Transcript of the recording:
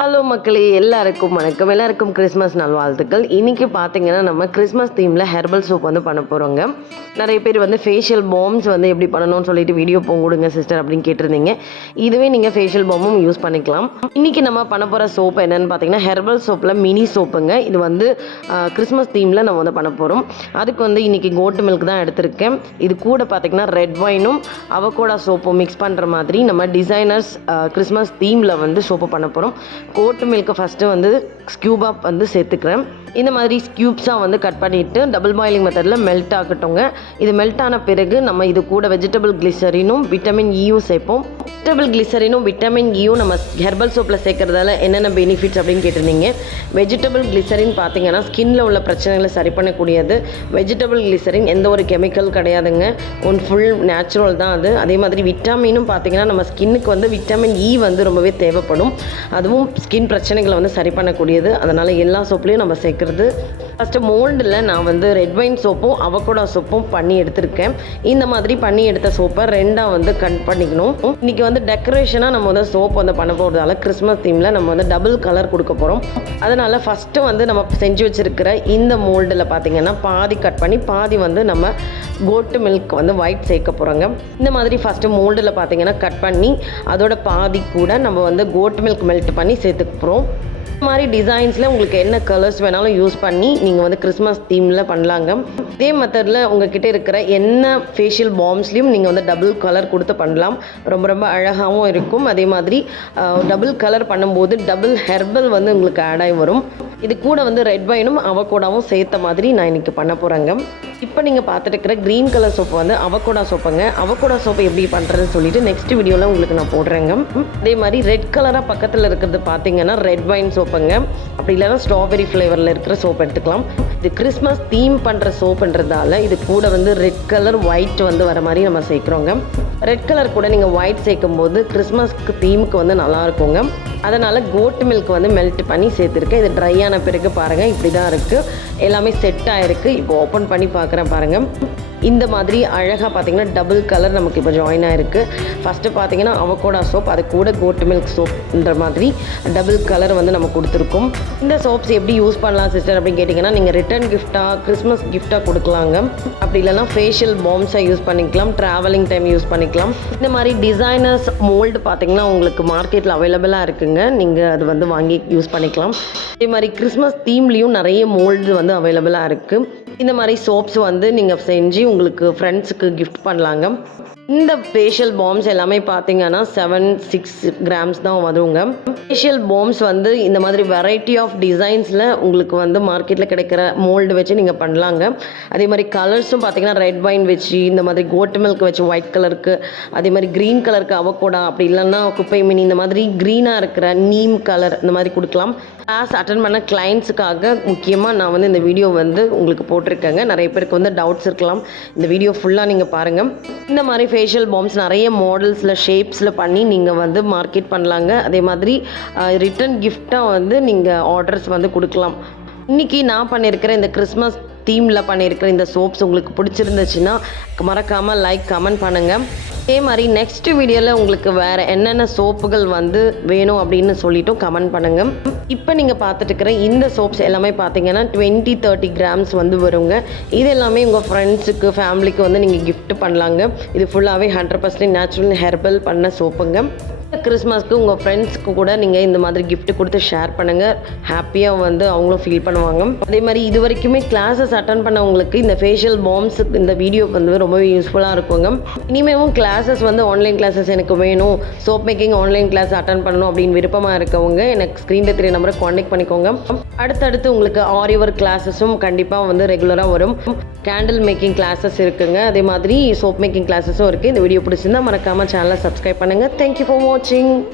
Hello மக்களே எல்லாருக்கும் வணக்கம். எல்லாருக்கும் கிறிஸ்மஸ் நல்வாழ்த்துக்கள். இன்றைக்கி பார்த்தீங்கன்னா நம்ம கிறிஸ்மஸ் தீமில் ஹெர்பல் சோப் வந்து பண்ண போகிறோங்க நிறைய பேர் வந்து ஃபேஷியல் பாம்ஸ் வந்து எப்படி பண்ணணும்னு சொல்லிட்டு வீடியோ போங்குடுங்க சிஸ்டர் அப்படின்னு கேட்டிருந்தீங்க. இதுவே நீங்கள் ஃபேஷியல் பாமும் யூஸ் பண்ணிக்கலாம். இன்றைக்கி நம்ம பண்ண போகிற சோப் என்னென்னு பார்த்தீங்கன்னா ஹெர்பல் சோப்பில் மினி சோப்புங்க இது வந்து கிறிஸ்மஸ் தீமில் நம்ம வந்து பண்ண போகிறோம் அதுக்கு வந்து இன்றைக்கி கோட்டு மில்க் தான் எடுத்திருக்கேன். இது கூட பார்த்தீங்கன்னா ரெட் வைனும் அவகோடா சோப்பும் மிக்ஸ் பண்ணுற மாதிரி நம்ம டிசைனர்ஸ் கிறிஸ்மஸ் தீமில் வந்து சோப்பு பண்ண போகிறோம் கோட்டு மில்க்கை ஃபஸ்ட்டு வந்து ஸ்க்யூபாக வந்து சேர்த்துக்கிறேன். இந்த மாதிரி ஸ்கியூப்ஸாக வந்து கட் பண்ணிவிட்டு டபுள் பாயிலிங் மெத்தடில் மெல்ட் ஆகட்டும்ங்க. இது மெல்ட் ஆன பிறகு நம்ம இது கூட வெஜிடபிள் கிளிசரினும் விட்டமின் ஈயும் சேர்ப்போம். வெஜிடபிள் கிளிசரினும் விட்டமின் இயும் நம்ம ஹெர்பல் சோப்பில் சேர்க்கறதால என்னென்ன பெனிஃபிட்ஸ் அப்படின்னு கேட்டிருந்தீங்க. வெஜிடபிள் கிளிசரின் பார்த்தீங்கன்னா ஸ்கின்ல உள்ள பிரச்சனைகளை சரி பண்ணக்கூடியது. வெஜிடபிள் கிளிசரின் எந்த ஒரு கெமிக்கல் கிடையாதுங்க. ஒன் ஃபுல் நேச்சுரல் தான் அது. அதே மாதிரி விட்டமினும் பார்த்தீங்கன்னா நம்ம ஸ்கின்னுக்கு வந்து விட்டமின் இ e வந்து ரொம்பவே தேவைப்படும். அதுவும் ஸ்கின் பிரச்சனைகளை வந்து சரி பண்ணக்கூடியது. அதனால் எல்லா சோப்லேயும் நம்ம சேர்க்குறது ஃபஸ்ட்டு மோல்டில் நான் வந்து ரெட் வைன் சோப்பும் அவகோடா சோப்பும் பண்ணி எடுத்திருக்கேன். இந்த மாதிரி பண்ணி எடுத்த சோப்பை ரெண்டாக வந்து கட் பண்ணிக்கணும். இன்றைக்கி வந்து டெக்கரேஷனாக நம்ம வந்து சோப் வந்து பண்ண போகிறதால கிறிஸ்மஸ் தீமில் நம்ம வந்து டபுள் கலர் கொடுக்க போகிறோம் அதனால் ஃபஸ்ட்டு வந்து நம்ம செஞ்சு வச்சுருக்கிற இந்த மோல்டில் பார்த்திங்கன்னா பாதி கட் பண்ணி பாதி வந்து நம்ம கோட்டு மில்க் வந்து ஒயிட் சேர்க்க போகிறோங்க இந்த மாதிரி ஃபஸ்ட்டு மோல்டில் பார்த்திங்கன்னா கட் பண்ணி அதோட பாதி கூட நம்ம வந்து கோட் மில்க் மெல்ட் பண்ணி சேர்த்துக்க போகிறோம் இந்த மாதிரி டிசைன்ஸில் உங்களுக்கு என்ன கலர்ஸ் வேணாலும் யூஸ் பண்ணி நீங்கள் வந்து கிறிஸ்மஸ் தீமில் பண்ணலாங்க. இதே மெத்தடில் உங்ககிட்ட இருக்கிற என்ன ஃபேஷியல் பாம்ஸ்லேயும் நீங்கள் வந்து டபுள் கலர் கொடுத்து பண்ணலாம். ரொம்ப ரொம்ப அழகாகவும் இருக்கும். அதே மாதிரி டபுள் கலர் பண்ணும்போது டபுள் ஹெர்பல் வந்து உங்களுக்கு ஆட் ஆகி வரும். இது கூட வந்து ரெட் வைனும் அவகோடாவும் சேர்த்த மாதிரி நான் இன்றைக்கி பண்ண போகிறேங்க இப்போ நீங்கள் பார்த்துட்டு இருக்கிற க்ரீன் கலர் சோப்பு வந்து அவகோடா சோப்புங்க அவகோடா சோப்பு எப்படி பண்ணுறதுன்னு சொல்லிட்டு நெக்ஸ்ட் வீடியோவில் உங்களுக்கு நான் போடுறேங்க. அதே மாதிரி ரெட் கலராக பக்கத்தில் இருக்கிறது பார்த்தீங்கன்னா ரெட் வைன் சோப்புங்க அப்படி இல்லைன்னா ஸ்ட்ராபெரி ஃப்ளேவரில் இருக்கிற சோப் எடுத்துக்கலாம். இது கிறிஸ்மஸ் தீம் பண்ணுற சோப்புன்றதால இது கூட வந்து ரெட் கலர் ஒயிட் வந்து வர மாதிரி நம்ம சேர்க்குறோங்க. ரெட் கலர் கூட நீங்கள் ஒயிட் சேர்க்கும் போது கிறிஸ்மஸ்க்கு தீமுக்கு வந்து நல்லா இருக்குங்க. அதனால் கோட் மில்க் வந்து மெல்ட் பண்ணி சேர்த்துருக்கேன். இது ட்ரை ஆன பிறகு பாருங்கள் இப்படி தான் இருக்குது எல்லாமே செட் ஆகிருக்கு இப்போ ஓப்பன் பண்ணி பார்க்குறேன் பாருங்கள் இந்த மாதிரி அழகாக பார்த்தீங்கன்னா டபுள் கலர் நமக்கு இப்போ ஜாயின் ஆகிருக்கு ஃபஸ்ட்டு பார்த்தீங்கன்னா அவகோடா சோப் அது கூட கோட் மில்க் சோப்ன்ற மாதிரி டபுள் கலர் வந்து நம்ம கொடுத்துருக்கோம். இந்த சோப்ஸ் எப்படி யூஸ் பண்ணலாம் சிஸ்டர் அப்படின்னு கேட்டிங்கன்னா நீங்கள் ரிட்டர்ன் கிஃப்ட்டாக கிறிஸ்மஸ் கிஃப்ட்டாக கொடுக்கலாங்க. அப்படி இல்லைன்னா ஃபேஷியல் பாம்ஸாக யூஸ் பண்ணிக்கலாம். ட்ராவலிங் டைம் யூஸ் பண்ணிக்கலாம். இந்த மாதிரி டிசைனர்ஸ் மோல்டு பார்த்தீங்கன்னா உங்களுக்கு மார்க்கெட்டில் அவைலபிளாக இருக்குங்க. நீங்கள் அது வந்து வாங்கி யூஸ் பண்ணிக்கலாம். இதே மாதிரி கிறிஸ்மஸ் தீம்லேயும் நிறைய மோல்டு வந்து அவைலபிளாக இருக்குது இந்த மாதிரி சோப்ஸ் வந்து நீங்கள் செஞ்சு உங்களுக்கு ஃப்ரெண்ட்ஸுக்கு கிஃப்ட் பண்ணலாங்க. இந்த ஃபேஷியல் பாம்ஸ் எல்லாமே பார்த்தீங்கன்னா செவன் சிக்ஸ் கிராம்ஸ் தான் வருங்க. ஃபேஷியல் பாம்ஸ் வந்து இந்த மாதிரி வெரைட்டி ஆஃப் டிசைன்ஸில் உங்களுக்கு வந்து மார்க்கெட்டில் கிடைக்கிற மோல்டு வச்சு நீங்கள் பண்ணலாங்க. அதே மாதிரி கலர்ஸும் பார்த்தீங்கன்னா ரெட் வைன் வச்சு இந்த மாதிரி கோட்டு மில்க் வச்சு ஒயிட் கலருக்கு அதே மாதிரி க்ரீன் கலருக்கு அவக்கோடா அப்படி இல்லைன்னா குப்பை மீன் இந்த மாதிரி க்ரீனாக இருக்கிற நீம் கலர் இந்த மாதிரி கொடுக்கலாம். கிளாஸ் அட்டன் பண்ண கிளைண்ட்ஸுக்காக முக்கியமாக நான் வந்து இந்த வீடியோ வந்து உங்களுக்கு போட்டிருக்கேங்க. நிறைய பேருக்கு வந்து டவுட்ஸ் இருக்கலாம். இந்த வீடியோ ஃபுல்லாக நீங்கள் பாருங்கள் இந்த மாதிரி ஃபேஷியல் பாம்ஸ் நிறைய மாடல்ஸில் ஷேப்ஸில் பண்ணி நீங்கள் வந்து மார்க்கெட் பண்ணலாங்க. அதே மாதிரி ரிட்டன் கிஃப்டாக வந்து நீங்கள் ஆர்டர்ஸ் வந்து கொடுக்கலாம். இன்றைக்கி நான் பண்ணியிருக்கிற இந்த கிறிஸ்மஸ் தீமில் பண்ணியிருக்கிற இந்த சோப்ஸ் உங்களுக்கு பிடிச்சிருந்துச்சுன்னா மறக்காமல் லைக் கமெண்ட் பண்ணுங்கள் அதே மாதிரி நெக்ஸ்ட் வீடியோவில் உங்களுக்கு வேறு என்னென்ன சோப்புகள் வந்து வேணும் அப்படின்னு சொல்லிட்டும் கமெண்ட் பண்ணுங்கள் இப்போ நீங்கள் பார்த்துட்டு இருக்கிற இந்த சோப்ஸ் எல்லாமே பார்த்தீங்கன்னா டுவெண்ட்டி தேர்ட்டி கிராம்ஸ் வந்து வருங்க. இது எல்லாமே உங்கள் ஃப்ரெண்ட்ஸுக்கு ஃபேமிலிக்கு வந்து நீங்கள் கிஃப்ட் பண்ணலாங்க. இது ஃபுல்லாகவே ஹண்ட்ரட் பர்சன்டேஜ் நேச்சுரல் ஹெர்பல் பண்ண சோப்புங்க. கிறிஸ்மஸ்க்கு உங்கள் ஃப்ரெண்ட்ஸ்க்கு கூட நீங்கள் இந்த மாதிரி கிஃப்ட் கொடுத்து ஷேர் பண்ணுங்கள் ஹாப்பியாக வந்து அவங்களும் ஃபீல் பண்ணுவாங்க. அதே மாதிரி இது வரைக்குமே கிளாஸஸ் அட்டன் பண்ணவங்களுக்கு இந்த ஃபேஷியல் பாம்ஸ் இந்த வீடியோ வந்து ரொம்பவே யூஸ்ஃபுல்லாக இருக்குங்க. இனிமேவும் கிளாஸஸ் வந்து ஆன்லைன் கிளாஸஸ் எனக்கு வேணும். Soap making online class attend பண்ணணும் அப்படின்னு விருப்பமாக இருக்கவங்க எனக்கு ஸ்க்ரீனில் தெரிய நம்பரை காண்டாக்ட் பண்ணிக்கோங்க. அடுத்தடுத்து உங்களுக்கு ஆரிவர் கிளாஸஸும் கண்டிப்பாக வந்து ரெகுலராக வரும். கேண்டில் மேக்கிங் கிளாஸஸ் இருக்குங்க. அதே மாதிரி சோப் மேக்கிங் கிளாஸஸும் இருக்குது இந்த வீடியோ பிடிச்சிருந்தா மறக்காமல் சேனலை சப்ஸ்கிரைப் பண்ணுங்கள் தேங்க்யூ ஃபார் வாட்சிங் 金